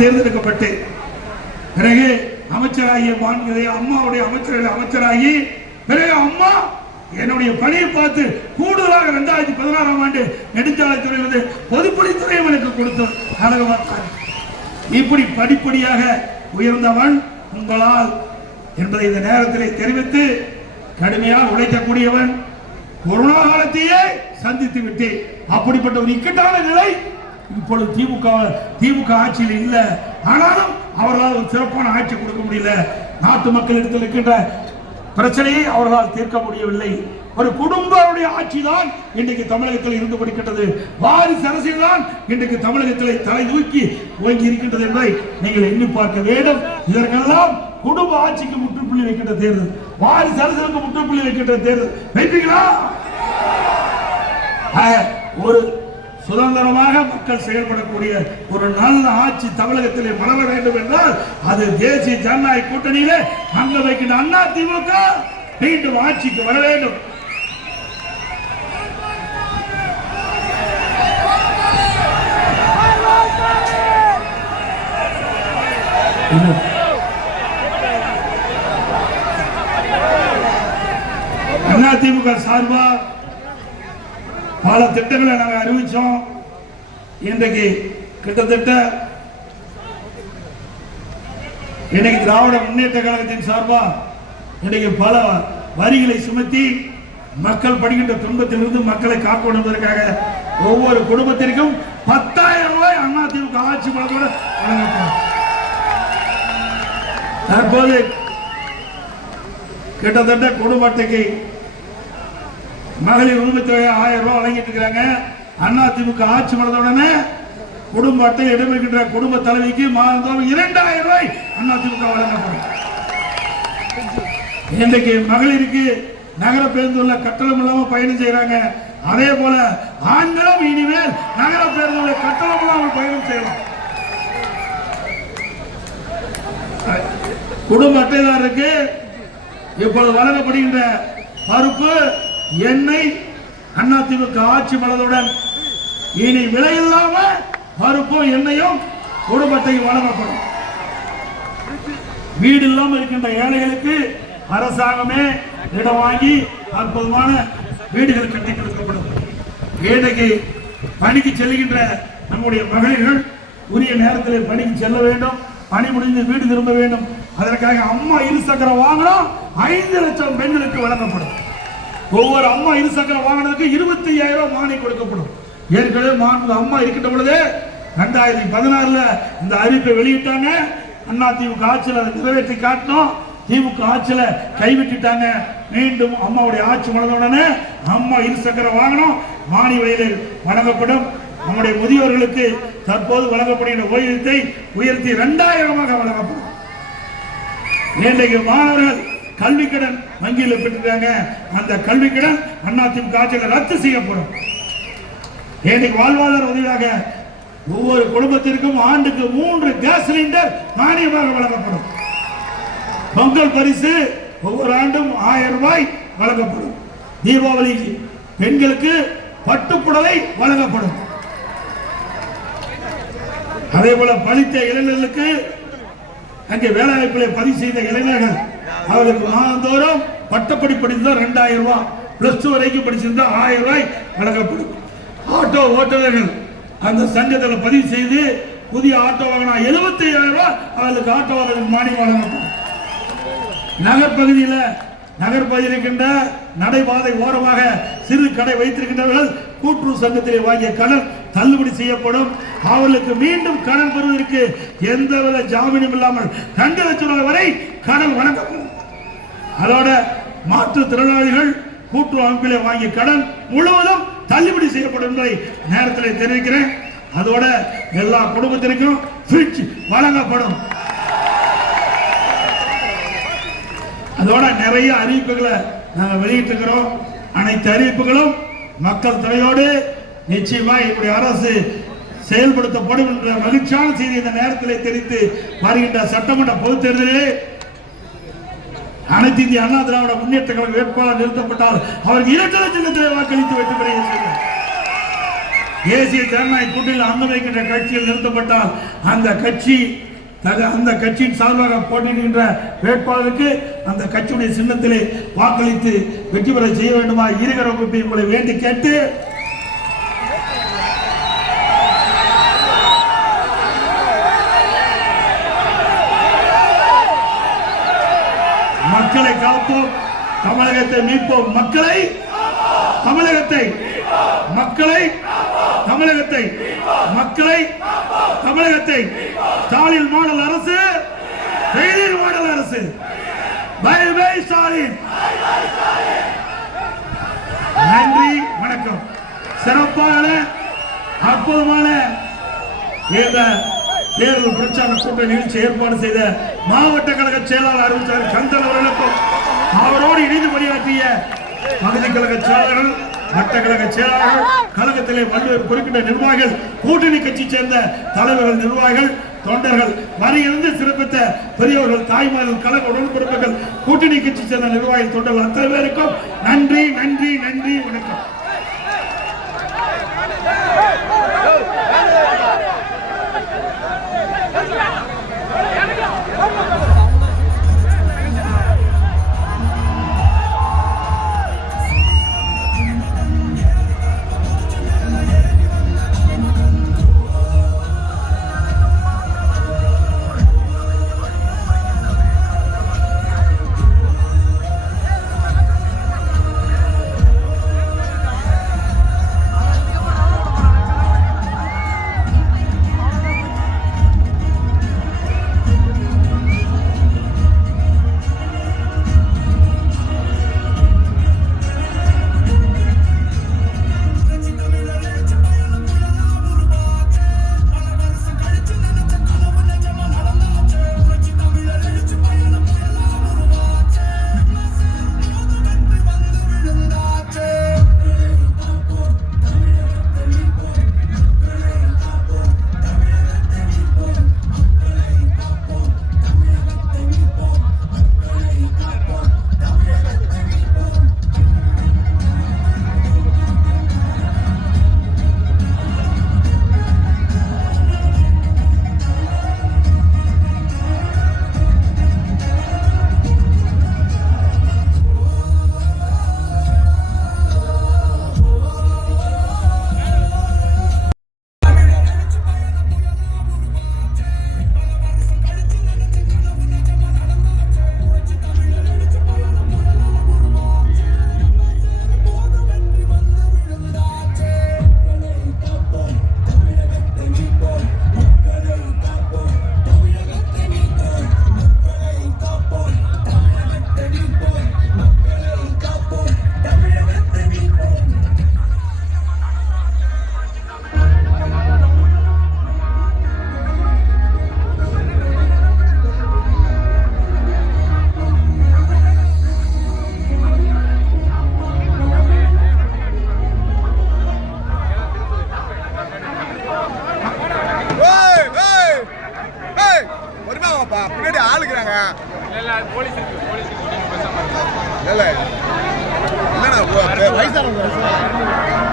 தேர்ந்தெடுக்கப்பட்டு பிறகு அமைச்சராகிய அம்மாவுடைய அமைச்சராகி பிறகு அம்மா என்னுடைய பணியை பார்த்து கூடுதலாக 2016ஆம் ஆண்டு நெடுஞ்சாலைத்துறையிலிருந்து பொதுப்பணித்துறை எனக்கு கொடுத்தார். இப்படி படிப்படியாக உயர்ந்தவன் உங்களால் என்பதை இந்த நேரத்தில் தெரிவித்து கடுமையாக உழைக்கக்கூடியவன். கொரோனா காலத்தையே சந்தித்து விட்டு அப்படிப்பட்ட ஒரு இக்கட்டான நிலை இப்பொழுது திமுக ஆட்சியில் இல்லை. ஆனாலும் அவர்களால் ஒரு சிறப்பான ஆட்சி கொடுக்க முடியல. நாட்டு மக்களிடத்தில் இருக்கின்ற பிரச்சனையை அவர்களால் தீர்க்க முடியவில்லை. ஒரு குடும்பங்களுடைய ஆட்சி தான் இன்றைக்கு தமிழகத்தில் இருந்து கொண்டிருக்கின்றது. வாரிசு அரசியல் தான் இன்றைக்கு தமிழகத்தில் தலை தூக்கி ஓங்கி இருக்கின்றது என்பதை நீங்கள் எண்ணி பார்க்க வேண்டும். இதற்கெல்லாம் குடும்ப ஆட்சிக்கு முற்றுப்புள்ளி வைக்கின்ற தேர்தல், வாரிசு அரசியலுக்கு முற்றுப்புள்ளி வைக்கின்ற தேர்தல் வைப்பீங்களா? ஒரு சுதந்திரமாக மக்கள் செயல்படக்கூடிய ஒரு நல்ல ஆட்சி தமிழகத்திலே மலர வேண்டும் என்றால் அது தேசிய ஜனநாயக கூட்டணியிலே அங்க வைக்கின்ற அண்ணா திமுக மீண்டும் ஆட்சிக்கு வர வேண்டும். அண்ணா திமுக சார்பா பல திட்டங்களை நாங்கள் அறிவிச்சோம். இன்றைக்கு கிட்டத்தட்ட இன்னைக்கு திராவிட முன்னேற்ற கழகத்தின் சார்பா இன்னைக்கு பல வரிகளை சுமத்தி மக்கள் படுகின்ற துன்பத்திலிருந்து மக்களை காப்பாற்றுவதற்காக ஒவ்வொரு குடும்பத்திற்கும் 10,000 ரூபாய் அண்ணா திமுக ஆட்சி பலத்தோடு வழங்கப்படும். தற்போது கிட்டத்தட்ட குடும்ப அட்டைக்கு மகளிர் உரிமைத்தொகை 1000 ரூபாய் வழங்கிட்டு இருக்கிறாங்க. அண்ணா திமுக ஆட்சி பண்ணவுடனே குடும்ப அட்டை இடம்பெறுகின்ற குடும்ப தலைவிக்கு மாதந்தோறும் 2000 ரூபாய் அண்ணா திமுக வழங்கப்படும். இன்றைக்கு மகளிருக்கு நகர பேருந்துள்ள கட்டணம் இல்லாமல் பயணம் செய்யறாங்க. அதே போல ஆண்களும் இனிமேல் நகர பேருந்துள்ள கட்டணம் இல்லாமல் பயணம் செய்யலாம். குடும்ப அட்டைதாரருக்கு இப்போது வழங்கப்படுகின்ற பருப்பு எண்ணெய் அண்ணா திமுக ஆட்சி மலருடன் இனி விலையில்லாம பருப்பும் எண்ணெயும் குடும்பத்தை வழங்கப்படும். வீடு இல்லாமல் இருக்கின்ற ஏழைகளுக்கு அரசாங்கமே இடம் வாங்கி அற்புதமான வீடுகள் கட்டி கொடுக்கப்படும். ஏழைக்கு பணிக்கு செல்கின்ற நம்முடைய மகளிர்கள் உரிய நேரத்தில் பணிக்கு செல்ல வேண்டும். பணி முடிந்து வீடு திரும்ப வேண்டும். அதற்காக அம்மா இருசக்கர வாகனம் 5 லட்சம் பெண்களுக்கு வழங்கப்படும். ஒவ்வொரு அம்மா இருசக்கர வாகனத்துக்கு 25,000 ரூபாய் மானியம் கொடுக்கப்படும். ஏற்கனவே அம்மா இருக்கின்ற பொழுது 2016 இந்த அறிவிப்பை வெளியிட்டாங்க. அண்ணா திமுக ஆட்சியில் அதை நிறைவேற்றி காட்டணும். திமுக ஆட்சியில கைவிட்டுட்டாங்க. மீண்டும் அம்மாவுடைய ஆட்சி வளர்ந்தவுடனே அம்மா இருசக்கர வாகனம் மானிய விலையில் வழங்கப்படும். நம்முடைய முதியோர்களுக்கு தற்போது வழங்கப்படுகின்ற ஓய்வூதியத்தை உயர்த்தி 2000 வழங்கப்படும். இன்றைக்கு மாணவர்கள் கல்வி கடன் வங்கியில் பெற்றுட்டாங்க. அந்த கல்வி கடன் அதிமுக ஆட்சியில் ரத்து செய்யப்படும். இன்றைக்கு வாழ்வாதார உதவியாக ஒவ்வொரு குடும்பத்திற்கும் ஆண்டுக்கு 3 கேஸ் சிலிண்டர் மானியமாக வழங்கப்படும். பொங்கல் பரிசு ஒவ்வொரு ஆண்டும் 1000 ரூபாய் வழங்கப்படும். தீபாவளி பெண்களுக்கு பட்டுப்புடவை வழங்கப்படும். அதே போல படித்த இளைஞர்களுக்கு அங்கே வேலைவாய்ப்பிலே பதிவு செய்த இளைஞர்கள் அவர்களுக்கு மாதந்தோறும் பட்டப்படி படித்தா 2000 ரூபாய், +2 வரைக்கும் படிச்சிருந்தா 1000 ரூபாய் வழங்கப்படும். ஆட்டோ ஓட்டுநர்கள் அந்த சங்கத்தில் பதிவு செய்து புதிய ஆட்டோ வாங்கினா 75,000 ரூபாய் அவர்களுக்கு ஆட்டோ வாங்குறதுக்கு மானியம் வழங்கப்படும். நகர்பகுதியில் இருக்கின்ற நடைபாதை ஓரமாக சிறு கடை வைத்திருக்கின்றவர்கள் கூட்டுறவு சங்கத்திலே வாங்கிய கடன் தள்ளுபடி செய்யப்படும். அவர்களுக்கு மீண்டும் கடன் பெறுவதற்கு எந்தவித ஜாமீனும் இல்லாமல் 2 லட்சம் ரூபாய் வரை கடன் வழங்கப்படும். அதோட மாற்றுத்திறனாளிகள் கூட்டுறவு அமைப்பிலே வாங்கிய கடன் முழுவதும் தள்ளுபடி செய்யப்படும் என்பதை நேரத்தில் தெரிவிக்கிறேன். அதோட எல்லா குடும்பத்திற்கும் ஃப்ரிட்ஜ் வழங்கப்படும். அதோட நிறைய அறிவிப்புகளை நாங்கள் வெளியிட்டிருக்கிறோம். அனைத்து அறிவிப்புகளும் மக்கள் துறையோடு நிச்சயமா என்னுடைய அரசு செயல்படுத்தப்படும் என்ற மகிழ்ச்சியான செய்தி இந்த நேரத்தில் தெரிவித்து வருகின்ற சட்டமன்ற பொதுத் தேர்தலிலே அனைத்து இந்திய அண்ணா திராவிட முன்னேற்ற கழக வேட்பாளர் நிறுத்தப்பட்டால் அவருக்கு 2 லட்சம் வாக்களித்து வெற்றி பெற தேசிய ஜனநாயக கூட்டணியில் அங்க வைக்கின்ற கட்சியில் நிறுத்தப்பட்டால் அந்த கட்சியின் சார்பாக போட்டியிடுகின்ற வேட்பாளருக்கு அந்த கட்சியுடைய சின்னத்திலே வாக்களித்து வெற்றி பெற செய்ய வேண்டுமா இருகர வகுப்பை உங்களை வேண்டி கேட்டு மக்களை காப்போம், தமிழகத்தை மீட்போம், தமிழகத்தை ஸ்டாலின் மாடல் அரசு, மாடல் அரசு, பை பை ஸ்டாலின். நன்றி, வணக்கம். சிறப்பான அற்புதமான இந்த தேர்தல் பிரச்சார கூட்ட நிகழ்ச்சி ஏற்பாடு செய்த மாவட்ட கழக செயலாளர் அறிவிச்சார் கந்தன் அவர்களுக்கும் அவரோடு இணைந்து பணியாற்றிய பகுதி கழக செயலாளர்கள், வட்ட கழக செயலாளர்கள், கழகத்திலே பல்வேறு குறிப்பிட்ட நிர்வாகிகள், கூட்டணி கட்சி சேர்ந்த தலைவர்கள், நிர்வாகிகள், தொண்டர்கள், வரியிலிருந்து சிறப்பித்த பெரியவர்கள், தாய்மார்கள், கழக உடன்பிறப்புகள், கூட்டணி கட்சி சேர்ந்த நிர்வாகிகள், தொண்டர்கள் அத்தனை பேருக்கும் நன்றி, நன்றி, நன்றி, வணக்கம். பின்னாடி ஆளுக்குறாங்க இல்ல இல்ல வயசானவங்க